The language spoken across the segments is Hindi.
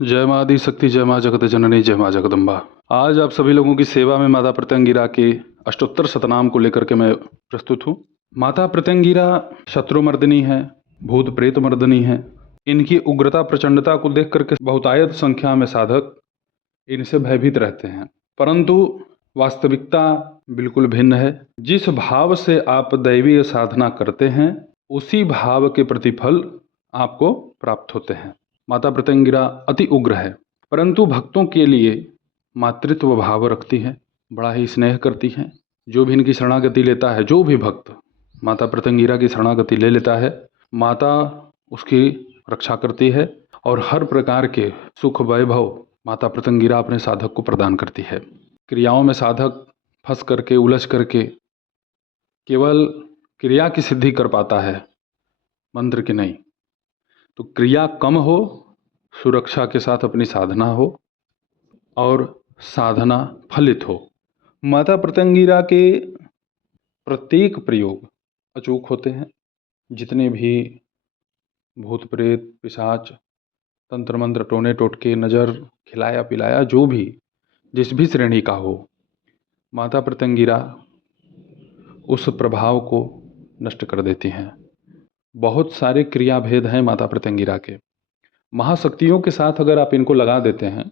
जय माँ आदि शक्ति, जय माँ जगत जननी, जय माँ जगदम्बा। आज आप सभी लोगों की सेवा में माता प्रत्यंगिरा के अष्टोत्तर शतनाम को लेकर के मैं प्रस्तुत हूँ। माता प्रत्यंगिरा शत्रु मर्दिनी है, भूत प्रेत मर्दिनी है। इनकी उग्रता प्रचंडता को देख करके बहुतायत संख्या में साधक इनसे भयभीत रहते हैं, परंतु वास्तविकता बिल्कुल भिन्न है। जिस भाव से आप दैवीय साधना करते हैं उसी भाव के प्रतिफल आपको प्राप्त होते हैं। माता प्रत्यंगिरा अति उग्र है, परंतु भक्तों के लिए मातृत्व भाव रखती है, बड़ा ही स्नेह करती है। जो भी इनकी शरणागति लेता है, जो भी भक्त माता प्रत्यंगिरा की शरणागति ले लेता है, माता उसकी रक्षा करती है और हर प्रकार के सुख वैभव माता प्रत्यंगिरा अपने साधक को प्रदान करती है। क्रियाओं में साधक फंस करके उलझ करके केवल क्रिया की सिद्धि कर पाता है, मंत्र की नहीं। तो क्रिया कम हो, सुरक्षा के साथ अपनी साधना हो और साधना फलित हो। माता प्रत्यंगिरा के प्रत्येक प्रयोग अचूक होते हैं। जितने भी भूत प्रेत पिशाच तंत्र मंत्र टोने टोटके नज़र खिलाया पिलाया जो भी जिस भी श्रेणी का हो, माता प्रत्यंगिरा उस प्रभाव को नष्ट कर देती हैं। बहुत सारे क्रिया भेद हैं माता प्रत्यंगिरा के। महाशक्तियों के साथ अगर आप इनको लगा देते हैं,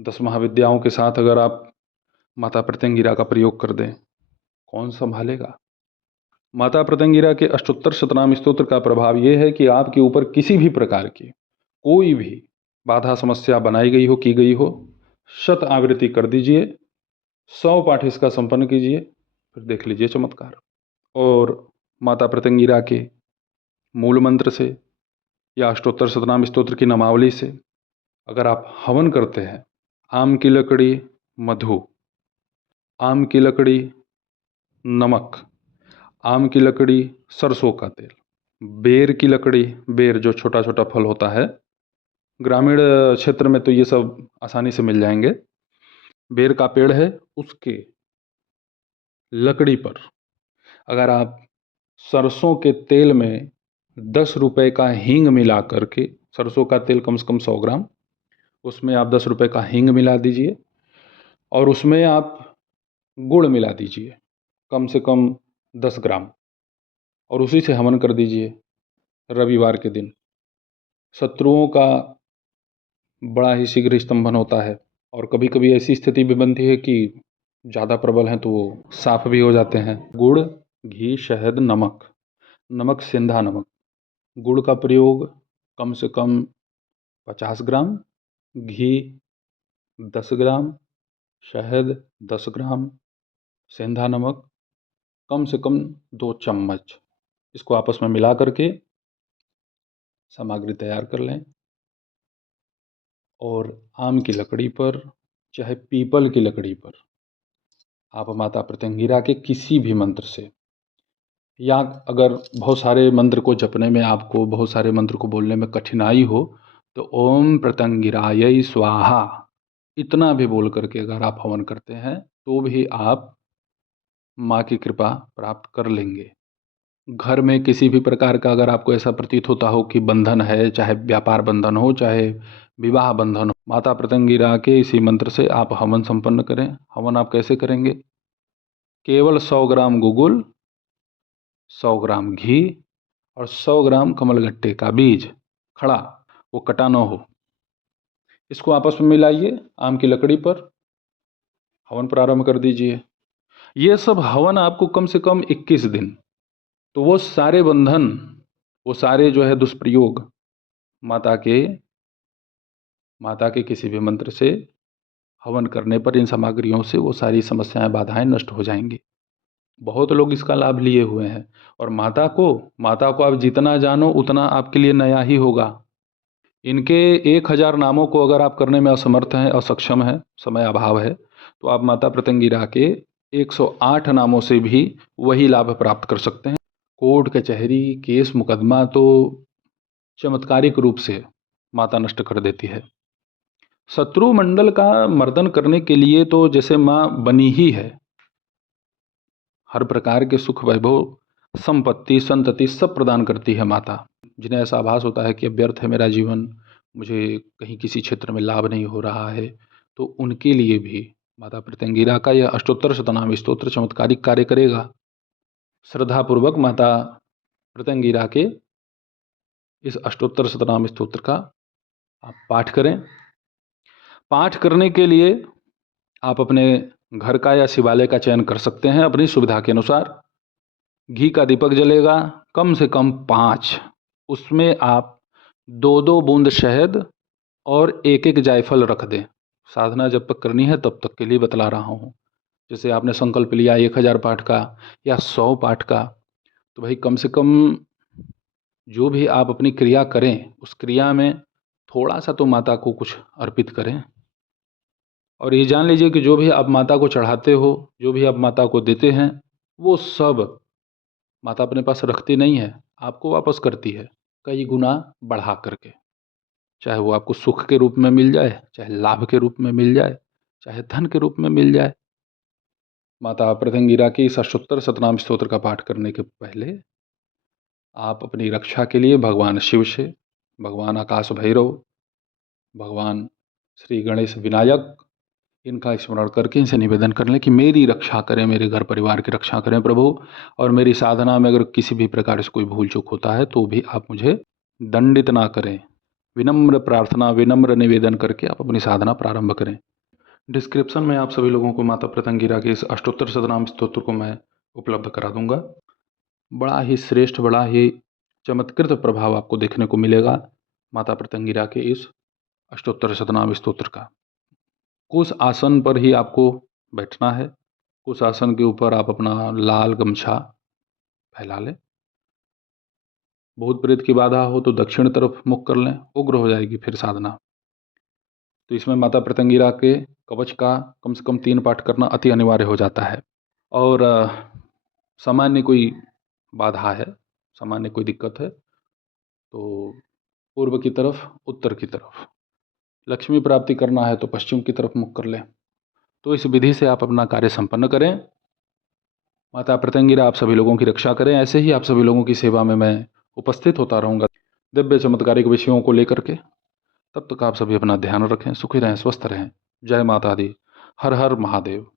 10 महाविद्याओं के साथ अगर आप माता प्रत्यंगिरा का प्रयोग कर दें, कौन संभालेगा। माता प्रत्यंगिरा के अष्टोत्तर शतनाम स्तोत्र का प्रभाव यह है कि आपके ऊपर किसी भी प्रकार की कोई भी बाधा समस्या बनाई गई हो, की गई हो, शत आवृत्ति कर दीजिए, 100 पाठ इसका संपन्न कीजिए, फिर देख लीजिए चमत्कार। और माता प्रत्यंगिरा के मूल मंत्र से या अष्टोत्तर शतनाम स्तोत्र की नामावली से अगर आप हवन करते हैं, आम की लकड़ी मधु, आम की लकड़ी नमक, आम की लकड़ी सरसों का तेल, बेर की लकड़ी, बेर जो छोटा छोटा फल होता है, ग्रामीण क्षेत्र में तो ये सब आसानी से मिल जाएंगे। बेर का पेड़ है, उसके लकड़ी पर अगर आप सरसों के तेल में 10 रुपए का हींग मिला करके, सरसों का तेल कम से कम 100 ग्राम, उसमें आप 10 रुपए का हींग मिला दीजिए और उसमें आप गुड़ मिला दीजिए कम से कम 10 ग्राम, और उसी से हवन कर दीजिए रविवार के दिन। शत्रुओं का बड़ा ही शीघ्र स्तंभन होता है और कभी कभी ऐसी स्थिति भी बनती है कि ज़्यादा प्रबल हैं तो वो साफ भी हो जाते हैं। गुड़, घी, शहद, नमक, नमक सेंधा नमक, गुड़ का प्रयोग कम से कम 50 ग्राम, घी 10 ग्राम, शहद 10 ग्राम, सेंधा नमक कम से कम 2 चम्मच, इसको आपस में मिला करके सामग्री तैयार कर लें और आम की लकड़ी पर चाहे पीपल की लकड़ी पर आप माता प्रत्यंगिरा के किसी भी मंत्र से, या अगर बहुत सारे मंत्र को जपने में आपको, बहुत सारे मंत्र को बोलने में कठिनाई हो, तो ओम प्रत्यंगिरायै स्वाहा इतना भी बोल करके अगर आप हवन करते हैं तो भी आप माँ की कृपा प्राप्त कर लेंगे। घर में किसी भी प्रकार का अगर आपको ऐसा प्रतीत होता हो कि बंधन है, चाहे व्यापार बंधन हो, चाहे विवाह बंधन हो, माता प्रत्यंगिरा के इसी मंत्र से आप हवन संपन्न करें। हवन आप कैसे करेंगे? केवल 100 ग्राम गुगुल, 100 ग्राम घी और 100 ग्राम कमलगट्टे का बीज खड़ा, वो कटा न हो, इसको आपस में मिलाइए, आम की लकड़ी पर हवन प्रारंभ कर दीजिए। ये सब हवन आपको कम से कम 21 दिन, तो वो सारे बंधन, वो सारे जो है दुष्प्रयोग माता के किसी भी मंत्र से हवन करने पर, इन सामग्रियों से वो सारी समस्याएं बाधाएं नष्ट हो जाएंगी। बहुत लोग इसका लाभ लिए हुए हैं और माता को आप जितना जानो उतना आपके लिए नया ही होगा। इनके 1000 नामों को अगर आप करने में असमर्थ हैं, असक्षम हैं, समय अभाव है, तो आप माता प्रत्यंगिरा के 108 नामों से भी वही लाभ प्राप्त कर सकते हैं। कोर्ट कचहरी केस मुकदमा तो चमत्कारिक रूप से माता नष्ट कर देती है। शत्रु मंडल का मर्दन करने के लिए तो जैसे माँ बनी ही है, हर प्रकार के सुख वैभव संपत्ति संतति सब प्रदान करती है माता। जिन्हें ऐसा आभास होता है कि अब व्यर्थ है मेरा जीवन, मुझे कहीं किसी क्षेत्र में लाभ नहीं हो रहा है, तो उनके लिए भी माता प्रत्यंगिरा का यह अष्टोत्तर शतनाम स्तोत्र चमत्कारिक कार्य करेगा। श्रद्धापूर्वक माता प्रत्यंगिरा के इस अष्टोत्तर शतनाम स्तोत्र का आप पाठ करें। पाठ करने के लिए आप अपने घर का या शिवालय का चयन कर सकते हैं अपनी सुविधा के अनुसार। घी का दीपक जलेगा, कम से कम 5, उसमें आप 2-2 बूंद शहद और एक-एक जायफल रख दें। साधना जब तक करनी है तब तक के लिए बतला रहा हूँ। जैसे आपने संकल्प लिया 1000 पाठ का या 100 पाठ का, तो भाई कम से कम जो भी आप अपनी क्रिया करें, उस क्रिया में थोड़ा-सा तो माता को कुछ अर्पित करें। और ये जान लीजिए कि जो भी आप माता को चढ़ाते हो, जो भी आप माता को देते हैं, वो सब माता अपने पास रखती नहीं है, आपको वापस करती है कई गुना बढ़ा करके। चाहे वो आपको सुख के रूप में मिल जाए, चाहे लाभ के रूप में मिल जाए, चाहे धन के रूप में मिल जाए। माता प्रत्यंगिरा की इस अष्टोत्तर शतनाम स्तोत्र का पाठ करने के पहले आप अपनी रक्षा के लिए भगवान शिव से, भगवान आकाश भैरव, भगवान श्री गणेश विनायक, इनका स्मरण करके इनसे निवेदन कर लें कि मेरी रक्षा करें, मेरे घर परिवार की रक्षा करें प्रभु, और मेरी साधना में अगर किसी भी प्रकार से कोई भूल चूक होता है तो भी आप मुझे दंडित ना करें। विनम्र प्रार्थना, विनम्र निवेदन करके आप अपनी साधना प्रारंभ करें। डिस्क्रिप्शन में आप सभी लोगों को माता प्रत्यंगिरा के इस अष्टोत्तर शतनाम स्तोत्र को मैं उपलब्ध करा दूंगा। बड़ा ही श्रेष्ठ, बड़ा ही चमत्कृत प्रभाव आपको देखने को मिलेगा माता प्रत्यंगिरा के इस अष्टोत्तर शतनाम स्तोत्र का। कुछ आसन पर ही आपको बैठना है। कुछ आसन के ऊपर आप अपना लाल गमछा फैला लें। भूत प्रेत की बाधा हो तो दक्षिण तरफ मुख कर लें, उग्र हो जाएगी फिर साधना। तो इसमें माता प्रत्यंगिरा के कवच का कम से कम 3 पाठ करना अति अनिवार्य हो जाता है। और सामान्य कोई बाधा है, सामान्य कोई दिक्कत है, तो पूर्व की तरफ, उत्तर की तरफ। लक्ष्मी प्राप्ति करना है तो पश्चिम की तरफ मुख कर लें। तो इस विधि से आप अपना कार्य संपन्न करें। माता प्रत्यंगिरा आप सभी लोगों की रक्षा करें। ऐसे ही आप सभी लोगों की सेवा में मैं उपस्थित होता रहूँगा दिव्य चमत्कारिक विषयों को लेकर के। तब तक आप सभी अपना ध्यान रखें, सुखी रहें, स्वस्थ रहें। जय माता दी। हर हर महादेव।